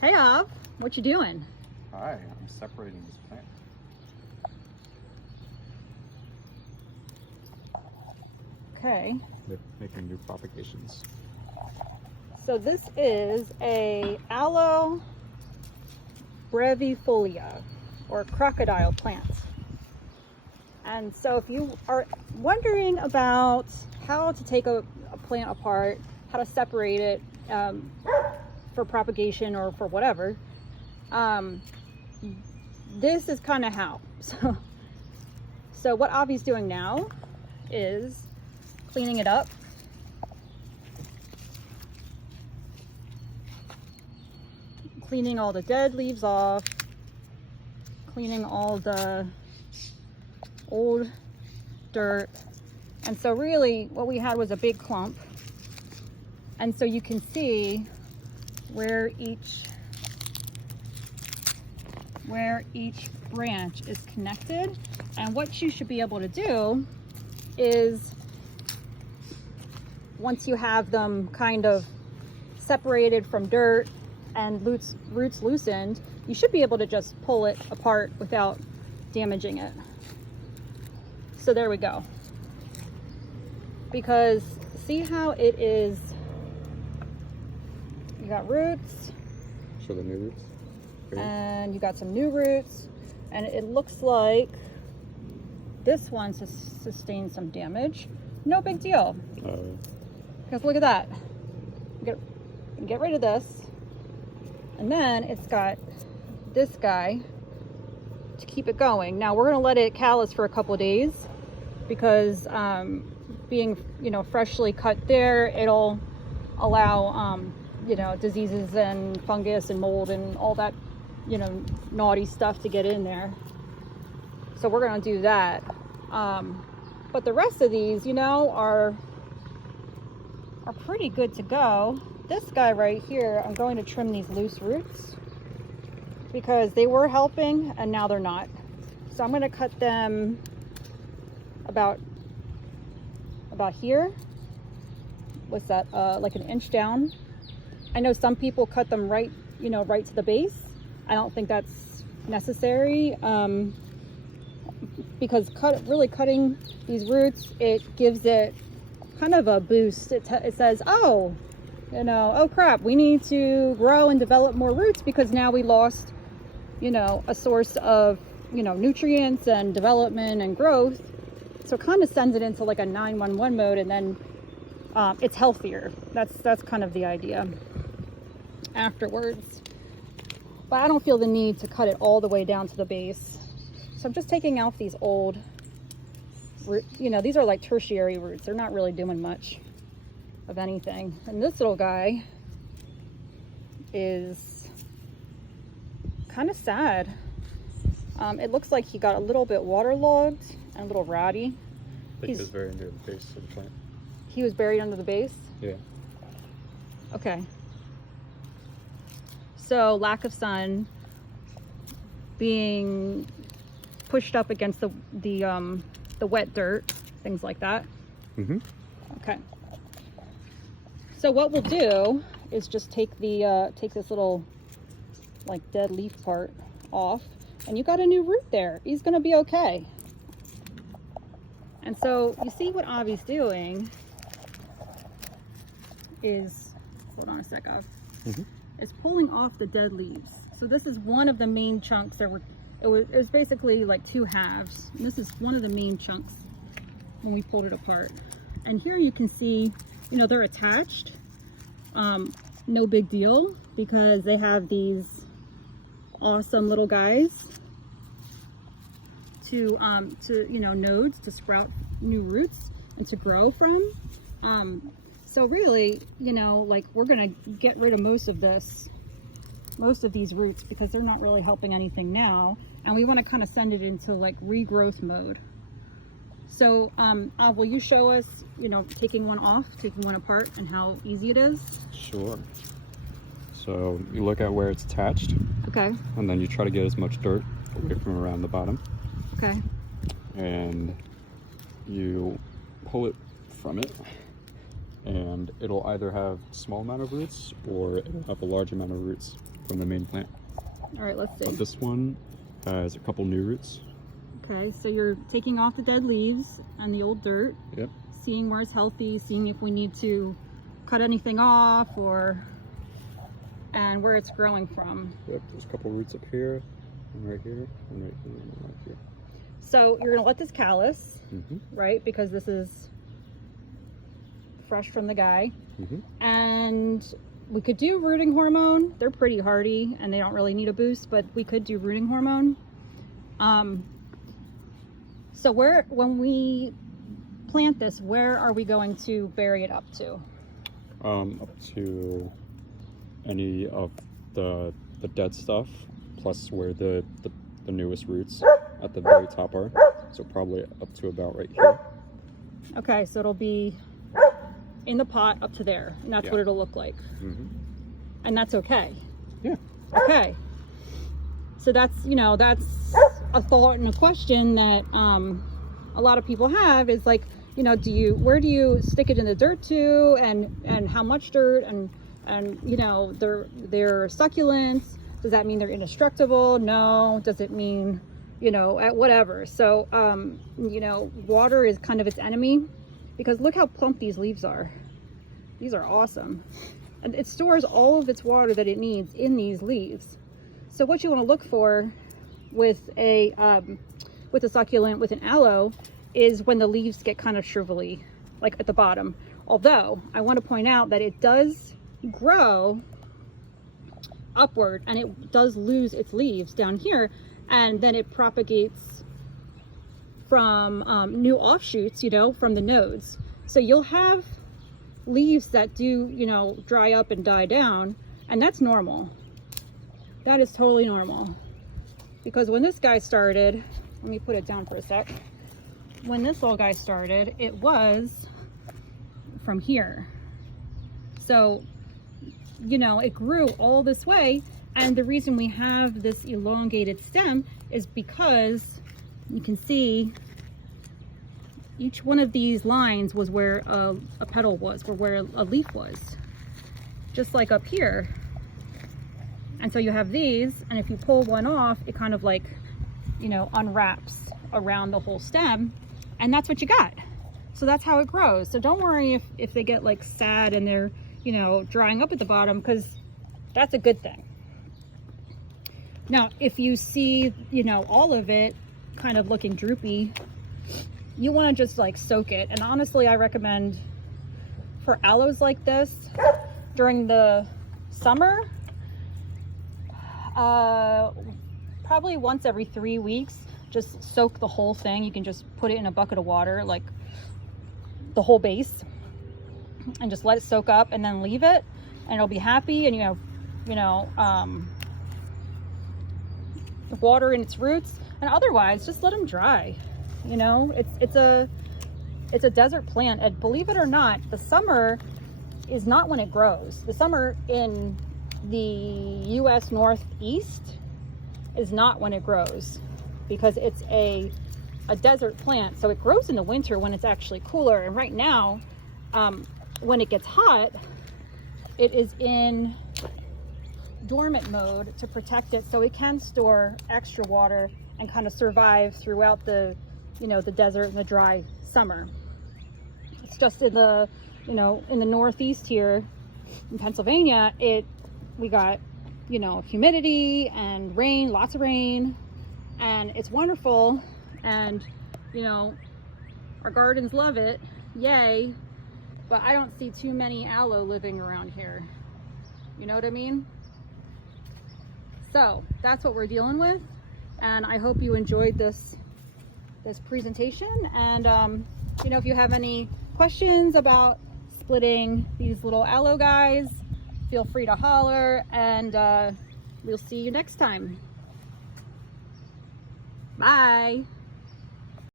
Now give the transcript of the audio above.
Hey, Av, what you doing? Hi, I'm separating this plant. Okay. They're making new propagations. So this is a aloe brevifolia, or crocodile plant. And so if you are wondering about how to take a plant apart, how to separate it for propagation or for whatever, this is kind of how. So what Avi's doing now is cleaning it up. Cleaning all the dead leaves off, cleaning all the old dirt. And so really what we had was a big clump. And so you can see where each branch is connected. And what you should be able to do is, once you have them kind of separated from dirt and roots loosened, you should be able to just pull it apart without damaging it. So there we go. Because see how it is, you got roots. Show the new roots. Great. And you got some new roots, and it looks like this one sustained some damage. No big deal. Because look at that. Get rid of this. And then it's got this guy to keep it going. Now we're gonna let it callus for a couple of days because being, freshly cut there, it'll allow, diseases and fungus and mold and all that, naughty stuff to get in there. So we're gonna do that. But the rest of these, are pretty good to go. This guy right here, I'm going to trim these loose roots because they were helping and now they're not. So I'm going to cut them about here. What's that? Like an inch down. I know some people cut them right to the base. I don't think that's necessary because really cutting these roots, it gives it kind of a boost. It says, oh crap, we need to grow and develop more roots because now we lost, a source of, nutrients and development and growth. So it kind of sends it into like a 911 mode, and then it's healthier. That's kind of the idea afterwards. But I don't feel the need to cut it all the way down to the base. So I'm just taking out these old roots. These are like tertiary roots. They're not really doing much of anything. And this little guy is kind of sad. It looks like he got a little bit waterlogged and a little rowdy. I think he was buried under the base of the plant. He was buried under the base? Yeah. Okay. So lack of sun, being pushed up against the wet dirt, things like that. Mm-hmm. Okay. So what we'll do is just take this little like dead leaf part off, and you got a new root there. He's gonna be okay. And so you see what Avi's doing is, hold on a sec, Av, is pulling off the dead leaves. So this is one of the main chunks. It was basically like two halves. And this is one of the main chunks when we pulled it apart. And here you can see, they're attached. No big deal because they have these awesome little guys to nodes to sprout new roots and to grow from. So really, like we're gonna get rid of most of these roots because they're not really helping anything now, and we want to kind of send it into like regrowth mode. So will you show us, taking one apart and how easy it is? Sure. So you look at where it's attached. Okay. And then you try to get as much dirt away from around the bottom. Okay. And you pull it from it. and it'll either have a small amount of roots or it'll have a large amount of roots from the main plant. All right, let's see. But this one has a couple new roots. Okay, so you're taking off the dead leaves and the old dirt. Yep. Seeing where it's healthy, seeing if we need to cut anything off and where it's growing from. Yep, there's a couple roots up here, and right here, and right here, and right here. So you're gonna let this callus, right? Because this is fresh from the guy. And we could do rooting hormone. They're pretty hardy and they don't really need a boost, but we could do rooting hormone. So when we plant this, where are we going to bury it up to? Up to any of the dead stuff, plus where the newest roots at the very top are. So probably up to about right here. Okay, so it'll be in the pot up to there, and that's what it'll look like. And that's okay. Yeah. Okay. So that's, that's a thought and a question that a lot of people have is like, where do you stick it in the dirt to, and how much dirt, and they're succulents. Does that mean they're indestructible? No. Does it mean, at whatever? So, water is kind of its enemy, because look how plump these leaves are. These are awesome. And it stores all of its water that it needs in these leaves. So what you want to look for with a succulent, with an aloe, is when the leaves get kind of shrivelly, like at the bottom. Although I want to point out that it does grow upward and it does lose its leaves down here, and then it propagates from new offshoots, from the nodes. So you'll have leaves that do, dry up and die down, and that's normal. That is totally normal. Because when this guy started, let me put it down for a sec. When this little guy started, it was from here. So, it grew all this way, and the reason we have this elongated stem is because you can see each one of these lines was where a petal was, or where a leaf was, just like up here. And so you have these, and if you pull one off, it kind of like, unwraps around the whole stem, and that's what you got. So that's how it grows. So don't worry if they get like sad and they're, drying up at the bottom, because that's a good thing. Now, if you see, all of it kind of looking droopy, you want to just like soak it. And honestly, I recommend for aloes like this during the summer, probably once every 3 weeks, just soak the whole thing. You can just put it in a bucket of water, like the whole base, and just let it soak up, and then leave it, and it'll be happy, and you have, the water in its roots. And otherwise, just let them dry. It's a desert plant, and believe it or not, the summer is not when it grows. The summer in the US Northeast is not when it grows, because it's a desert plant. So it grows in the winter when it's actually cooler. And right now, when it gets hot, it is in dormant mode to protect it, so it can store extra water and kind of survive throughout the the desert and the dry summer. It's just in the in the Northeast here in Pennsylvania, we got humidity and rain, lots of rain, and it's wonderful, and our gardens love it, yay, but I don't see too many aloe living around here. You know what I mean? So that's what we're dealing with, and I hope you enjoyed this presentation. And if you have any questions about splitting these little aloe guys, feel free to holler, and we'll see you next time. Bye.